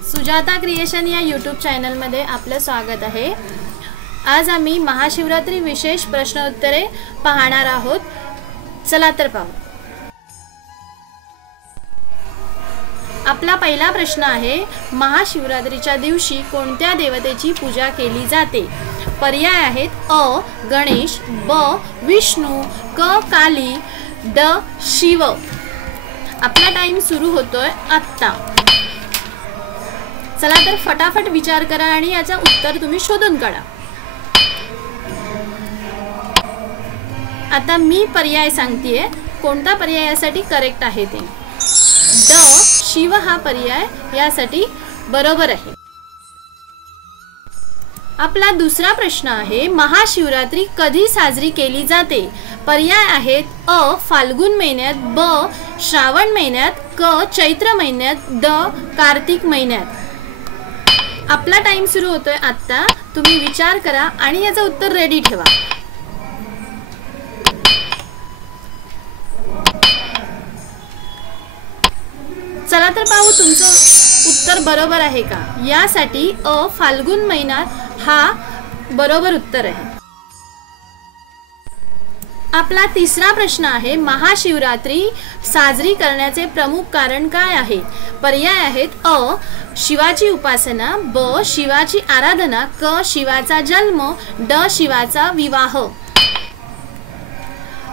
Sujata creation या YouTube चॅनलमध्ये आपलं स्वागत आहे। आज आम्ही महाशिवरात्री विशेष प्रश्नोत्तरे पाहणार आहोत। चला तर पाहू। आपला पहिला प्रश्न आहे, महाशिवरात्रीच्या दिवशी कोणत्या देवतेची पूजा केली जाते? पर्याय आहेत अ गणेश, ब विष्णू, क काली, ड शिव। आपला टाइम सुरू होतोय आता। चला तर फटाफट विचार करा आणि याचा उत्तर तुम्ही शोधून काढा। आता मी पर्याय सांगतेय, कोणता पर्याय यासाठी करेक्ट आहे ते। ड शिव हा पर्याय यासाठी बरोबर आहे। आपला दुसरा प्रश्न आहे, महाशिवरात्री कधी साजरी केली जाते? पर्याय आहेत अ फाल्गुन महिन्यात, ब श्रावण महिन्यात, क चैत्र महिन्यात, ड कार्तिक महिन्यात। आपला टाइम सुरू होतोय आता। तुम्ही विचार करा आणि याचं उत्तर रेडी ठेवा। चला तर पाहू तुमचं उत्तर बरोबर आहे का। यासाठी अ फाल्गुन महिना हा बरोबर उत्तर आहे। आपला तिसरा प्रश्न आहे, महाशिवरात्री साजरी करण्याचे प्रमुख कारण काय आहे? पर्याय आहेत अ शिवाची उपासना, ब शिवाची आराधना, क शिवाचा जन्म, ड शिवाचा विवाह।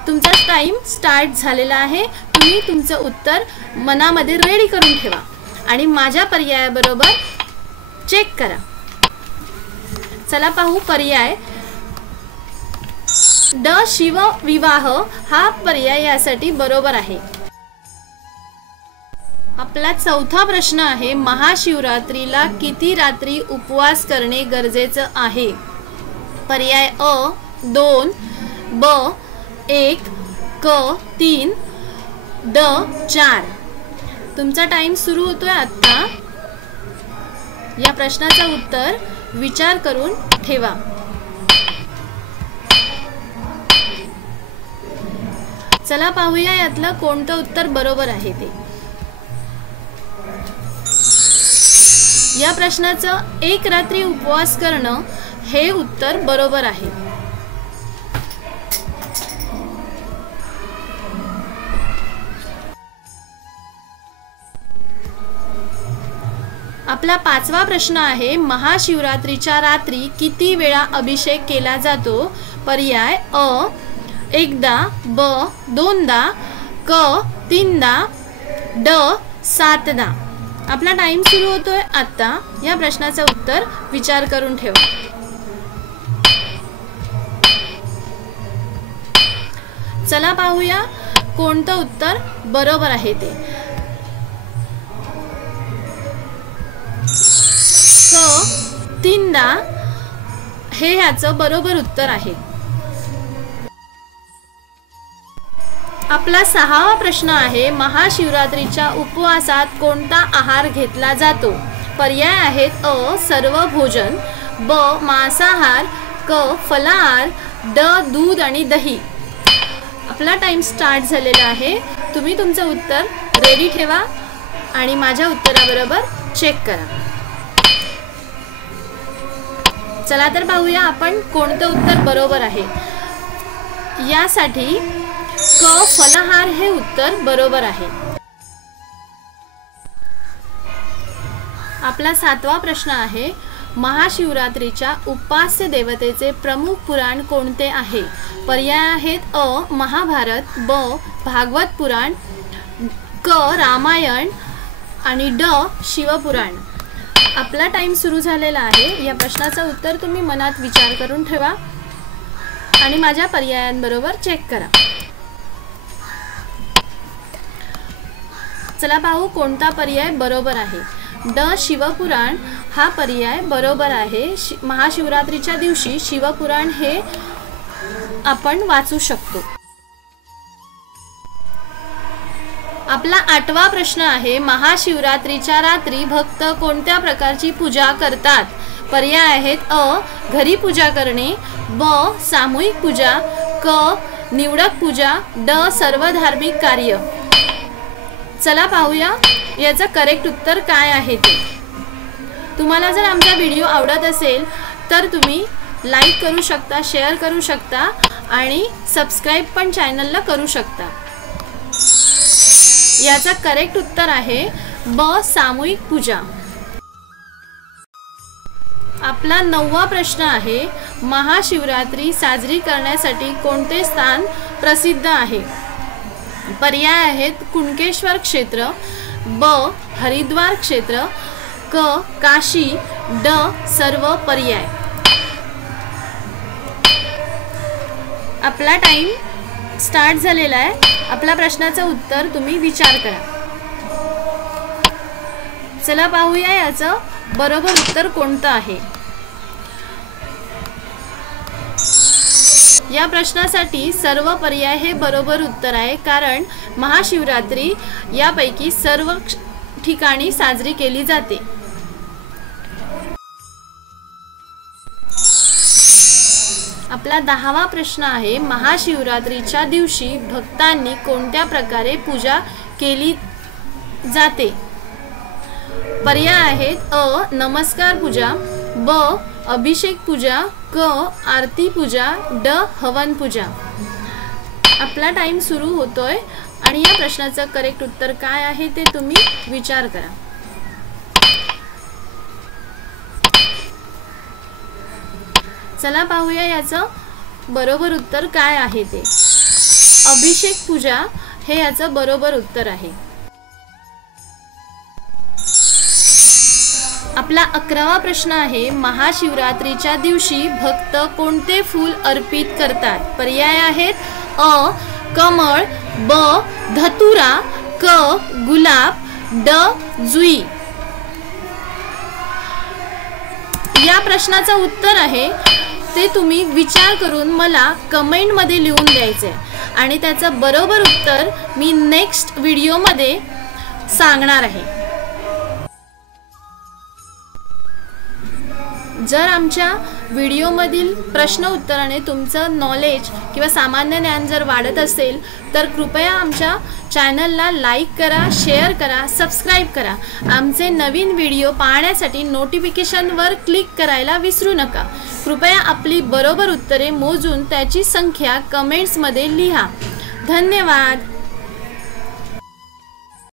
तुमचा टाइम स्टार्ट झालेला आहे। तुम्ही तुमचं उत्तर मनामध्ये रेडी करून ठेवा आणि माझ्या पर्यायाबरोबर चेक करा। चला पाहू पर्याय ड शिव विवाह हा पर्याय यासाठी बरोबर आहे। आपला चौथा प्रश्न आहे, महाशिवरात्रीला किती रात्री उपवास करणे गरजेचं आहे? पर्याय अ 2, ब 1, क 3, ड 4। तुमचा टाइम सुरू होतोय आता। या प्रश्नाचं उत्तर विचार करून ठेवा। चला पाहूया यातलं कोणतं उत्तर बरोबर आहे ते। या प्रश्नाचं एक रात्री उपवास करणं हे उत्तर बरोबर आहे। आपला पाचवा प्रश्न आहे, महाशिवरात्रीच्या रात्री किती वेळा अभिषेक केला जातो? पर्याय अ एकदा, ब 2दा, क 3दा, ड 7दा। आपला टाइम सुरू होतोय आता। या प्रश्नाचं उत्तर विचार करून ठेवा। चला पाहूया कोणतं उत्तर बरोबर आहे ते। क 3दा हे ह्याचं बरोबर उत्तर आहे। आपला सहावा प्रश्न आहे, महाशिवरात्रीच्या उपवासात कोणता आहार घेतला जातो? पर्याय आहेत अ सर्व भोजन, ब मांसाहार, क फलाहार, ड दूध आणि दही। आपला टाइम स्टार्ट झालेला आहे। तुम्ही तुमचं उत्तर रेडी ठेवा आणि माझ्या उत्तराबरोबर चेक करा। चला तर पाहूया आपण कोणतं उत्तर बरोबर आहे। यासाठी क फलाहार हे उत्तर बरोबर आहे। आपला सातवा प्रश्न आहे, महाशिवरात्रीच्या उपास्य देवतेचे प्रमुख पुराण कोणते आहे? पर्याय आहेत अ महाभारत, ब भागवत पुराण, क रामायण आणि ड शिवपुराण। आपला टाइम सुरू झालेला आहे। या प्रश्नाचं उत्तर तुम्ही मनात विचार करून ठेवा आणि माझ्या पर्यायांबरोबर चेक करा। चला पाहू कोणता पर्याय बरोबर आहे। ड शिवपुराण हा पर्याय बरोबर आहे। महाशिवरात्रीच्या दिवशी शिवपुराण हे आपण वाचू शकतो। आपला आठवा प्रश्न आहे, महाशिवरात्रीच्या रात्री भक्त कोणत्या प्रकारची पूजा करतात? पर्याय आहेत अ घरी पूजा करणे, ब सामूहिक पूजा, क निवडक पूजा, ड सर्व धार्मिक कार्य। चला पाहूया याचं करेक्ट उत्तर काय आहे ते। तुम्हाला जर आमचा व्हिडिओ आवडत असेल तर तुम्ही लाईक करू शकता, शेअर करू शकता आणि सबस्क्राईब पण चॅनलला करू शकता। याचा करेक्ट उत्तर आहे ब सामूहिक पूजा। आपला 9वा प्रश्न आहे महाशिवरात्री साजरी करण्यासाठी कोणते स्थान प्रसिद्ध आहे? पर्याय आहेत कुणकेश्वर क्षेत्र, ब हरिद्वार क्षेत्र, क काशी, ड सर्व पर्याय। आपला टाइम स्टार्ट झालेला आहे। आपल्या प्रश्नाचं उत्तर तुम्ही विचार करा। चला पाहूया याचं बरोबर उत्तर कोणतं आहे। या प्रश्नासाठी सर्व पर्याय हे बरोबर उत्तर आहे, कारण महाशिवरात्री यापैकी सर्व ठिकाणी साजरी केली जाते। आपला 10वा प्रश्न आहे महाशिवरात्रीच्या दिवशी भक्तांनी कोणत्या प्रकारे पूजा केली जाते? पर्याय आहेत अ नमस्कार पूजा, ब अभिषेक पूजा, क आरती पूजा, ड हवन पूजा। आपला टाइम सुरू होतोय आणि या प्रश्नाचं करेक्ट उत्तर काय आहे ते तुम्ही विचार करा। चला पाहूया याचं बरोबर उत्तर काय आहे ते। अभिषेक पूजा हे याचं बरोबर उत्तर आहे। आपला 11वा प्रश्न आहे महाशिवरात्रीच्या दिवशी भक्त कोणते फूल अर्पित करतात? पर्याय आहेत अ कमळ, ब धतुरा, क गुलाब, ड जुई। या प्रश्नाचं उत्तर आहे ते तुम्ही विचार करून मला कमेंट मध्ये लिहून द्यायचे आणि त्याचं बरोबर उत्तर मी नेक्स्ट व्हिडिओ मध्ये सांगणार आहे। जर आमच्या व्हिडिओमधील प्रश्न उत्तराने तुमचं नॉलेज किंवा सामान्य ज्ञान जर वाढत असेल तर कृपया आमच्या चॅनलला लाईक करा, शेअर करा, सबस्क्राईब करा। आमचे नवीन व्हिडिओ पाहण्यासाठी नोटिफिकेशनवर क्लिक करायला विसरू नका। कृपया आपली बरोबर उत्तरे मोजून त्याची संख्या कमेंट्समध्ये लिहा। धन्यवाद।